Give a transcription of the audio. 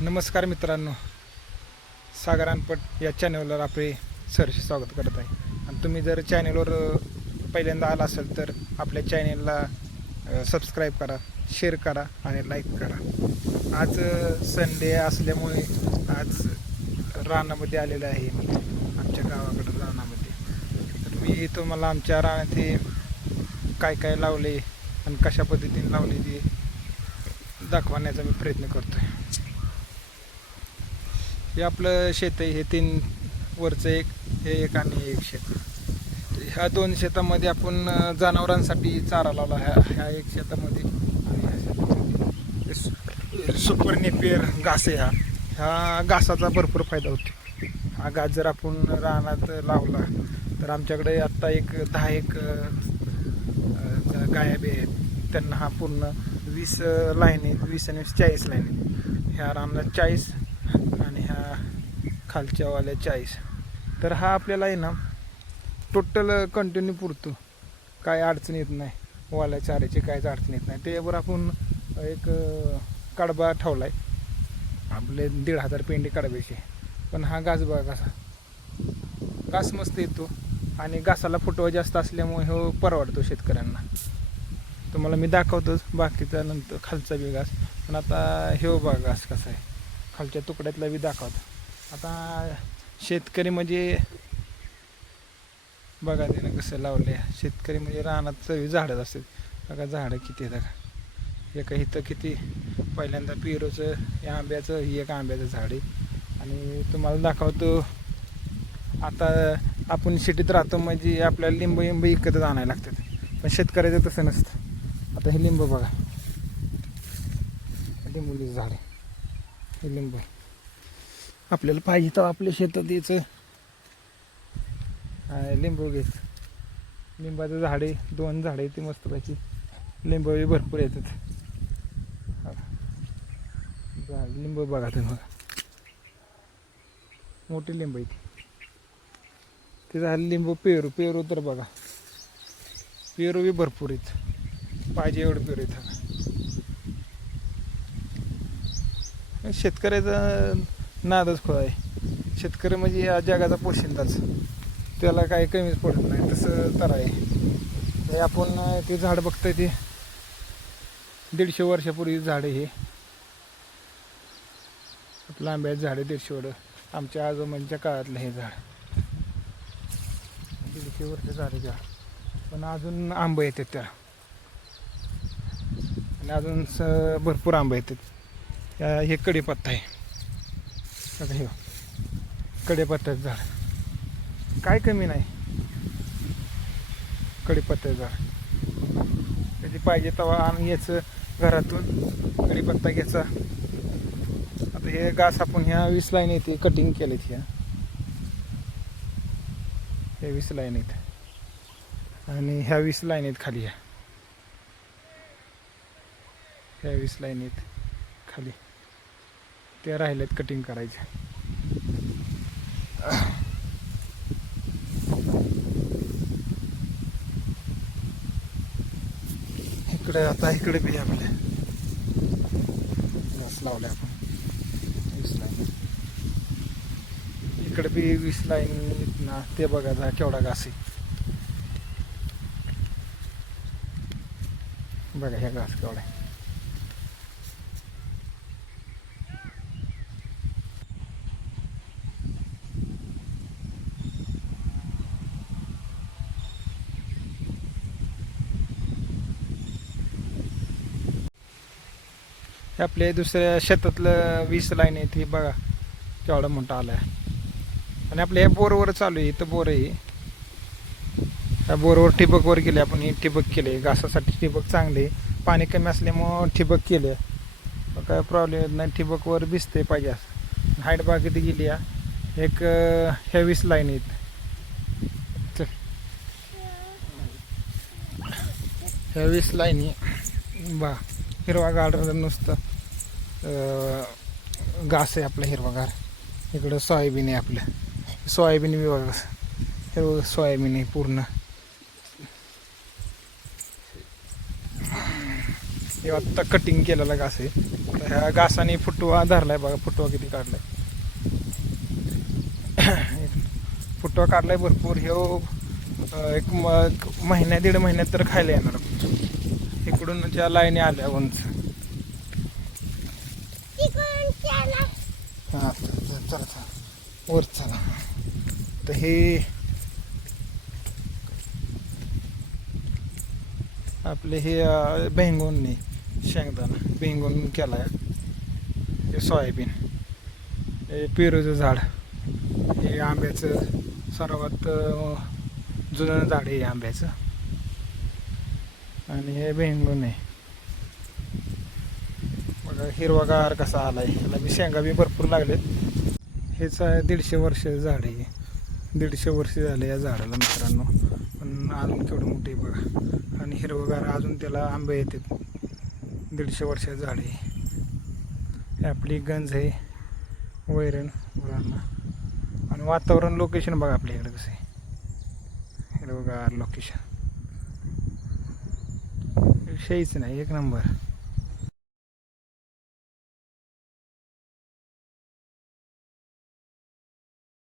नमस्कार मित्रांनो, सागर अनपट या चॅनलवर आपले सहर्ष स्वागत करत आहे. आणि तुम्ही जर चॅनलवर पहिल्यांदा आला असेल तर आपल्या चॅनलला सबस्क्राईब करा, शेअर करा आणि लाईक करा. आज संडे असल्यामुळे आज रानामध्ये आलेलं आहे मी, आमच्या गावाकडं रानामध्ये. तर मी तुम्हाला आमच्या रानात काय काय लावले आणि कशा पद्धतीने लावले ते दाखवण्याचा मी प्रयत्न करतो आहे. हे आपलं शेत आहे, हे 3 वरचं एक, हे एक आणि एक शेत. ह्या 2 शेतामध्ये आपण जनावरांसाठी चारा लावला. ह्या एक शेतामध्ये आणि ह्या शेतामध्ये सुपर नेपियर घास आहे. ह्या घासाचा भरपूर फायदा होतो. हा घास जर आपण रानात लावला तर आमच्याकडे आत्ता एक 10 गाया बी आहेत. त्यांना हा पूर्ण 20 लाईन आहेत, 20 आणि 40 लाईन आहेत. ह्या रानात 40 आणि ह्या खालच्या वाल्या 40. तर हा आपल्याला आहे ना टोटल कंटिन्यू पुरतो, काय अडचण येत नाही. वाल्या चाऱ्याची काहीच अडचण येत नाही. त्याच्यावर आपण एक कडबा ठेवला आहे, आपले 1,500 पेंडे कडब्याचे. पण हा घास बघा कसा, घास मस्त येतो आणि घासाला फुटवा जास्त असल्यामुळे हो परवडतो शेतकऱ्यांना. तुम्हाला मी दाखवतोच बाकीचा नंतर खालचा बी घास. पण आता हे बघा घास कसा आहे, खालच्या तुकड्यातला बी दाखवतो. आता शेतकरी म्हणजे बघा त्यानं कसं लावलं आहे. शेतकरी म्हणजे रानात सगळी झाडं असतात. बघा झाडं किती आहेत बघा. एका इथं किती पहिल्यांदा पेरूचं, या आंब्याचं, ही एक आंब्याचं झाड आहे. आणि तुम्हाला दाखवतो, आता आपण सिटीत राहतो म्हणजे आपल्याला लिंब विकतच आणायला लागतात. पण शेतकऱ्याचं तसं नसतं. आता हे लिंब बघा, लिंबूचं झाड आहे, हे लिंब आपल्याला पाहिजे तर आपल्या शेतात यायचं, लिंबू घ्यायचं. लिंबाचं झाड आहे, 2 झाडं आहे, ती मस्तपैकी लिंब भरपूर येतात. लिंब बघा तुम्ही, बघा मोठी लिंब आहे ते झालं. लिंबू पेरू तर बघा, पेरू बी भरपूर आहेत, पाहिजे एवढं पेरू आहेत. शेतकऱ्याचा नादच खोळ आहे. शेतकरी म्हणजे या जगाचा पोशिंदाच, त्याला काही कमीच पडत नाही. तसं तर आहे हे. आपण ते झाड बघतोय ते 150 वर्षापूर्वी झाड आहे. हे आपलं आंब्याचं झाड आहे, 150 वर्ष, आमच्या आजोबांच्या काळातलं हे झाड. 150 वर्ष झाले झाड, पण अजून आंबे येतात त्याला, आणि अजून भरपूर आंबे येतात. हे कढीपत्ता आहे बघा, हे कढीपत्त्याचं झाड, काय कमी नाही. कढीपत्त्याचं झाड कधी पाहिजे तेव्हा आम्ही याचं घरातून कढीपत्ता घ्यायचा. आता हे घास आपण ह्या 20 लाईन येते कटिंग केलेत. ह्या 20 लाईन आहेत आणि ह्या 20 लाईन आहेत खाली. ह्या 20 लाईन आहेत खाली, त्या राहिल्यात कटिंग करायचे. इकडे आता इकडे बी आपले घास लावले आपण 20 लाईन. इकडे बी 20 लाईन ना, ते बघा जा केवढा घास आहे. बघा हे घास केवढा आहे. आपल्या दुसऱ्या शेतातलं 20 लाईन आहे ती बघा केवढा मोठा आला आहे. आणि आपल्या ह्या बोरवर चालू आहे, इथं बोर आहे. ह्या बोरवर ठिबकवर केले आपण, हे ठिबक केले घासासाठी. ठिबक चांगले, पाणी कमी असल्यामुळं ठिबक केले, काय प्रॉब्लेम येत नाही. ठिबकवर भिजते पाहिजे असं. हाईट बाकी गेली एक ह्या 20 लाईन आहेत. ह्या 20 लाईनी बा हिरवा गार्डन नुसतं घास आहे आपलं हिरवागार. इकडं सोयाबीन आहे आपलं, सोयाबीन बी बघा हिरवं सोयाबीन आहे पूर्ण. हे आत्ता कटिंग केलेला घास आहे. तर ह्या घासाने फुटवा धरलाय बघा, फुटवा किती काढलाय. फुटवा काढलाय भरपूर. ह्यो एक महिन्या दीड महिन्यात तर खायला येणार. इकडून ज्या लाईनी आल्या उंच, हां चला चला वर चला. तर हे आपले हे भेंगून शेंगदाणा भेंगून केला आहे. हे सोयाबीन, हे पेरूचं झाड, हे आंब्याचं सर्वात जुनं झाड आहे आंब्याचं. आणि हे भेंगून आहे बघा, हिरवागार कसा आलाय. ह्याला बी शेंगा बी भरपूर लागलेत. हेच 150 वर्षाचं झाड आहे. 150 वर्ष झाले या झाडाला मित्रांनो. पण अजून केवढं मोठे बघा, आणि हिरवगार अजून त्याला आंबे येतात. 150 वर्षाचं झाड आहे. हे आपली गंज आहे, वैरण गुरांना. आणि वातावरण लोकेशन बघा आपल्या इकडे कसं आहे, हिरवगार लोकेशन. विषयच नाही, एक नंबर.